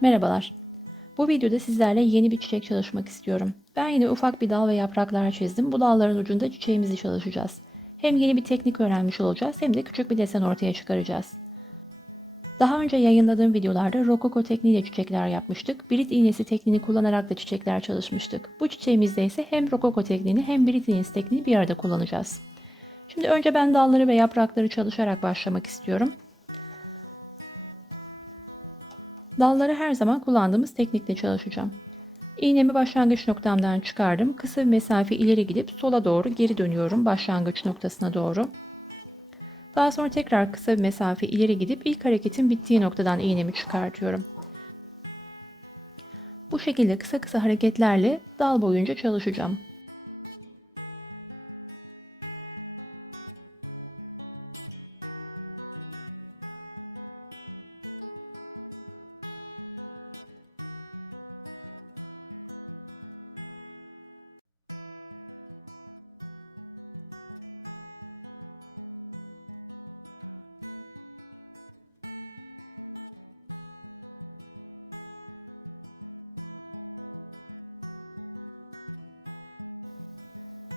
Merhabalar. Bu videoda sizlerle yeni bir çiçek çalışmak istiyorum. Ben yine ufak bir dal ve yapraklar çizdim. Bu dalların ucunda çiçeğimizi çalışacağız. Hem yeni bir teknik öğrenmiş olacağız hem de küçük bir desen ortaya çıkaracağız. Daha önce yayınladığım videolarda rokoko tekniğiyle çiçekler yapmıştık. Brit iğnesi tekniğini kullanarak da çiçekler çalışmıştık. Bu çiçeğimizde ise hem rokoko tekniğini hem Brit iğnesi tekniğini bir arada kullanacağız. Şimdi önce ben dalları ve yaprakları çalışarak başlamak istiyorum. Dalları her zaman kullandığımız teknikle çalışacağım. İğnemi başlangıç noktamdan çıkardım. Kısa bir mesafe ileri gidip sola doğru geri dönüyorum başlangıç noktasına doğru. Daha sonra tekrar kısa bir mesafe ileri gidip ilk hareketin bittiği noktadan iğnemi çıkartıyorum. Bu şekilde kısa kısa hareketlerle dal boyunca çalışacağım.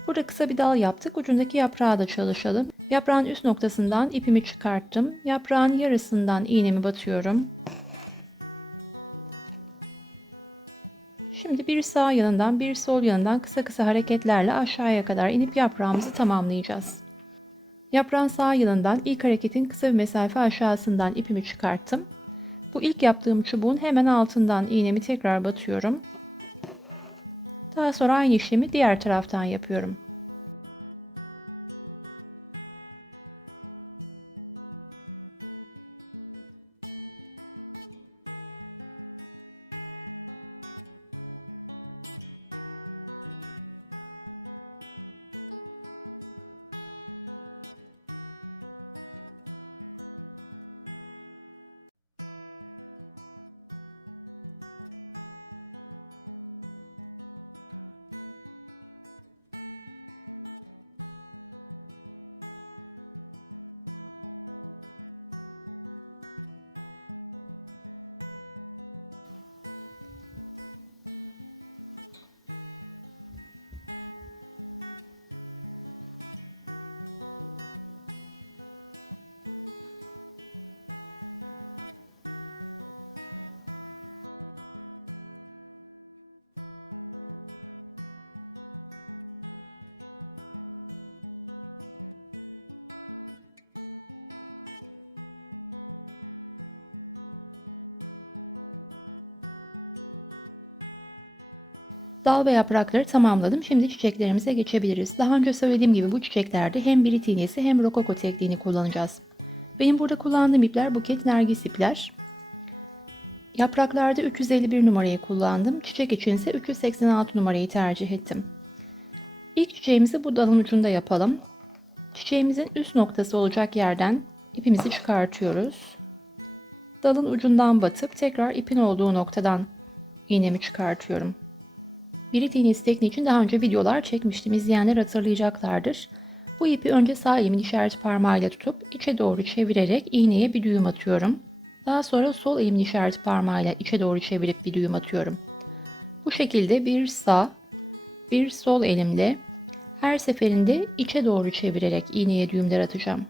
Burada kısa bir dal yaptık. Ucundaki yaprağı da çalışalım. Yaprağın üst noktasından ipimi çıkarttım. Yaprağın yarısından iğnemi batıyorum. Şimdi bir sağ yanından bir sol yanından kısa kısa hareketlerle aşağıya kadar inip yaprağımızı tamamlayacağız. Yaprağın sağ yanından ilk hareketin kısa bir mesafe aşağısından ipimi çıkarttım. Bu ilk yaptığım çubuğun hemen altından iğnemi tekrar batıyorum. Daha sonra aynı işlemi diğer taraftan yapıyorum. Dal ve yaprakları tamamladım. Şimdi çiçeklerimize geçebiliriz. Daha önce söylediğim gibi bu çiçeklerde hem birit hem rokoko tekniğini kullanacağız. Benim burada kullandığım ipler buket nergis ipler. Yapraklarda 351 numarayı kullandım. Çiçek için ise 386 numarayı tercih ettim. İlk çiçeğimizi bu dalın ucunda yapalım. Çiçeğimizin üst noktası olacak yerden ipimizi çıkartıyoruz. Dalın ucundan batıp tekrar ipin olduğu noktadan iğnemi çıkartıyorum. Birit iğnesi tekniği için daha önce videolar çekmiştim. İzleyenler hatırlayacaklardır. Bu ipi önce sağ elimin işaret parmağıyla tutup içe doğru çevirerek iğneye bir düğüm atıyorum. Daha sonra sol elimin işaret parmağıyla içe doğru çevirip bir düğüm atıyorum. Bu şekilde bir sağ, bir sol elimle her seferinde içe doğru çevirerek iğneye düğümler atacağım.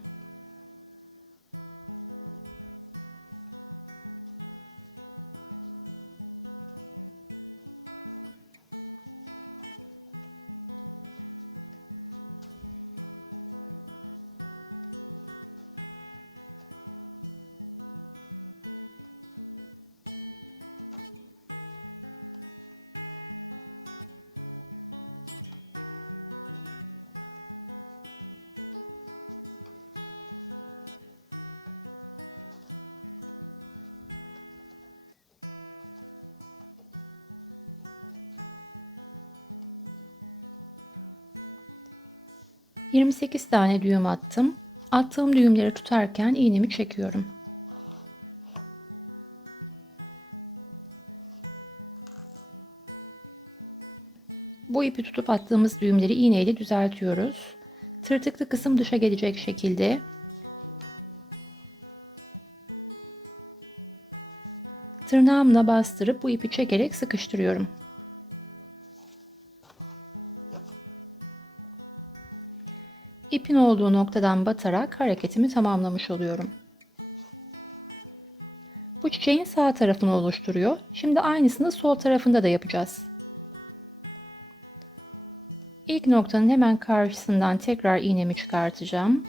...28 tane düğüm attım. Attığım düğümleri tutarken iğnemi çekiyorum. Bu ipi tutup attığımız düğümleri iğneyle düzeltiyoruz. Tırtıklı kısım dışa gelecek şekilde Tırnağımla bastırıp bu ipi çekerek sıkıştırıyorum. İpin olduğu noktadan batarak hareketimi tamamlamış oluyorum. Bu çiçeğin sağ tarafını oluşturuyor. Şimdi aynısını sol tarafında da yapacağız. İlk noktanın hemen karşısından tekrar iğnemi çıkartacağım.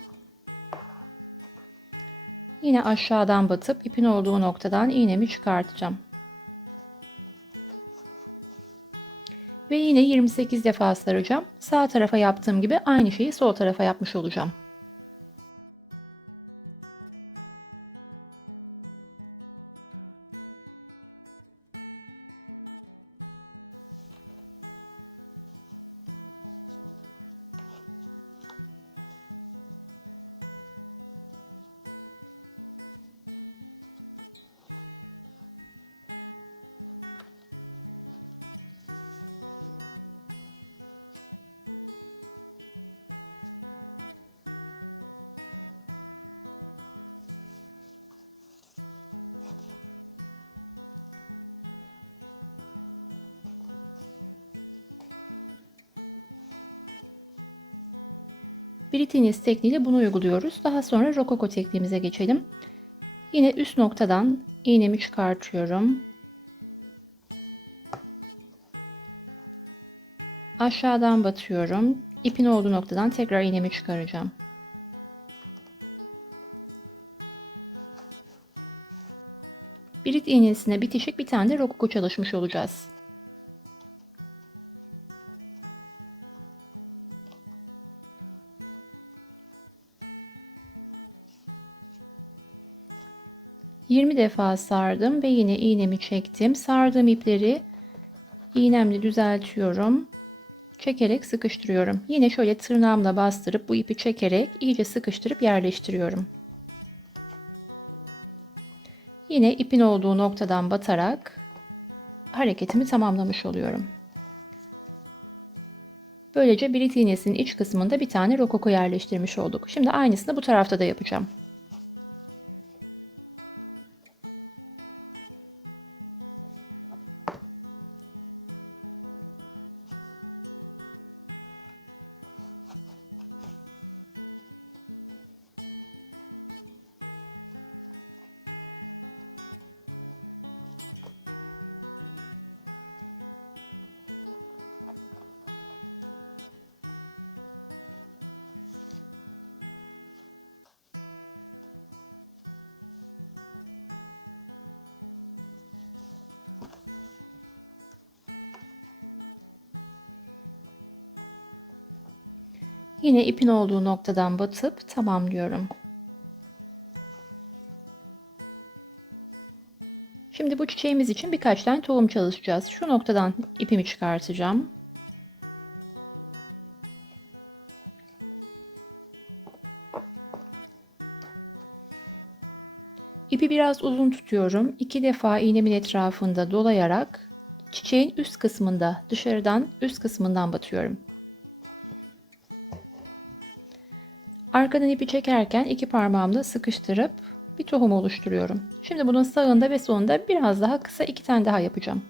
Yine aşağıdan batıp ipin olduğu noktadan iğnemi çıkartacağım. Ve yine 28 defa saracağım. Sağ tarafa yaptığım gibi aynı şeyi sol tarafa yapmış olacağım. Britiniz tekniğiyle bunu uyguluyoruz. Daha sonra rokoko tekniğimize geçelim. Yine üst noktadan iğnemi çıkartıyorum. Aşağıdan batıyorum. İpin olduğu noktadan tekrar iğnemi çıkaracağım. Brit iğnesine bitişik bir tane de rokoko çalışmış olacağız. Yirmi defa sardım ve yine iğnemi çektim. Sardığım ipleri iğnemle düzeltiyorum. Çekerek sıkıştırıyorum. Yine şöyle tırnağımla bastırıp bu ipi çekerek iyice sıkıştırıp yerleştiriyorum. Yine ipin olduğu noktadan batarak hareketimi tamamlamış oluyorum. Böylece birit iğnesinin iç kısmında bir tane rokoko yerleştirmiş olduk. Şimdi aynısını bu tarafta da yapacağım. Yine ipin olduğu noktadan batıp tamamlıyorum. Şimdi bu çiçeğimiz için birkaç tane tohum çalışacağız. Şu noktadan ipimi çıkartacağım. İpi biraz uzun tutuyorum. İki defa iğnemin etrafında dolayarak çiçeğin üst kısmında dışarıdan üst kısmından batıyorum. Arkadan ipi çekerken iki parmağımla sıkıştırıp bir tohum oluşturuyorum. Şimdi bunun sağında ve solunda biraz daha kısa iki tane daha yapacağım.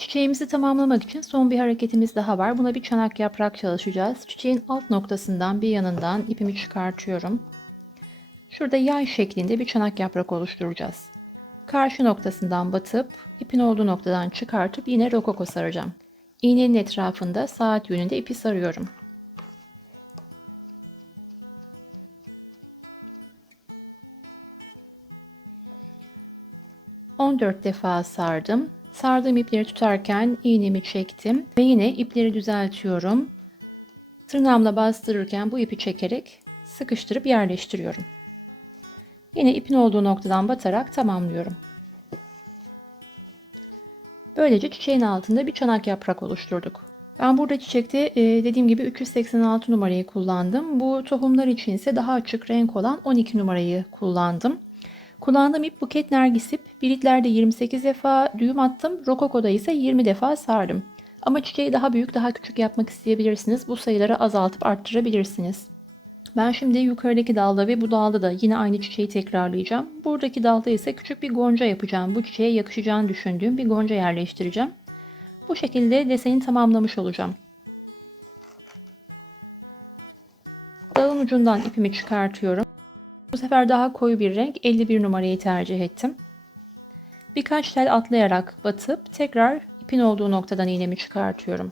Çiçeğimizi tamamlamak için son bir hareketimiz daha var. Buna bir çanak yaprak çalışacağız. Çiçeğin alt noktasından bir yanından ipimi çıkartıyorum. Şurada yay şeklinde bir çanak yaprak oluşturacağız. Karşı noktasından batıp ipin olduğu noktadan çıkartıp yine rokoko saracağım. İğnenin etrafında saat yönünde ipi sarıyorum. ...14 defa sardım. Sardığım ipleri tutarken iğnemi çektim ve yine ipleri düzeltiyorum. Tırnağımla bastırırken bu ipi çekerek sıkıştırıp yerleştiriyorum. Yine ipin olduğu noktadan batarak tamamlıyorum. Böylece çiçeğin altında bir çanak yaprak oluşturduk. Ben burada çiçekte e, dediğim gibi 386 numarayı kullandım. Bu tohumlar için ise daha açık renk olan 12 numarayı kullandım. Kullandığım ip buket nergis ip. Biritlerde 28 defa düğüm attım. Rokoko'da ise 20 defa sardım. Ama çiçeği daha büyük daha küçük yapmak isteyebilirsiniz. Bu sayıları azaltıp arttırabilirsiniz. Ben şimdi yukarıdaki dalda ve bu dalda da yine aynı çiçeği tekrarlayacağım. Buradaki dalda ise küçük bir gonca yapacağım. Bu çiçeğe yakışacağını düşündüğüm bir gonca yerleştireceğim. Bu şekilde deseni tamamlamış olacağım. Dalın ucundan ipimi çıkartıyorum. Sefer daha koyu bir renk 51 numarayı tercih ettim. Birkaç tel atlayarak batıp tekrar ipin olduğu noktadan iğnemi çıkartıyorum.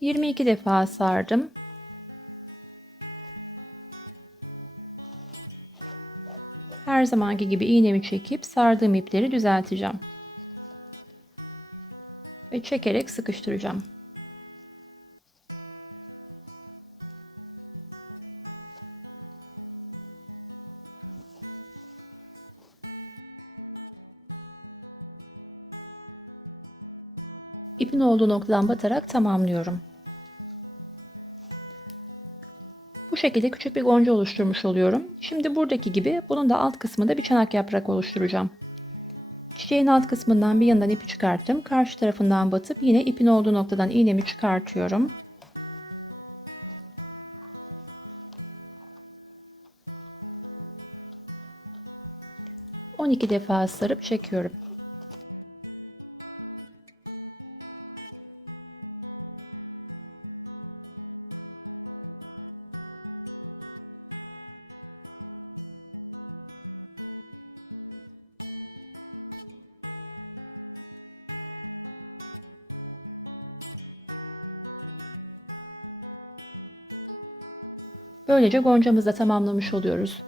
Yirmi iki defa sardım. Her zamanki gibi iğnemi çekip sardığım ipleri düzelteceğim. Çekerek sıkıştıracağım. İpin olduğu noktadan batarak tamamlıyorum. Bu şekilde küçük bir gonca oluşturmuş oluyorum. Şimdi buradaki gibi bunun da alt kısmında bir çanak yaprak oluşturacağım. Çiçeğin alt kısmından bir yandan ipi çıkarttım. Karşı tarafından batıp yine ipin olduğu noktadan iğnemi çıkartıyorum. İki defa sarıp çekiyorum. Böylece goncamızı da tamamlamış oluyoruz.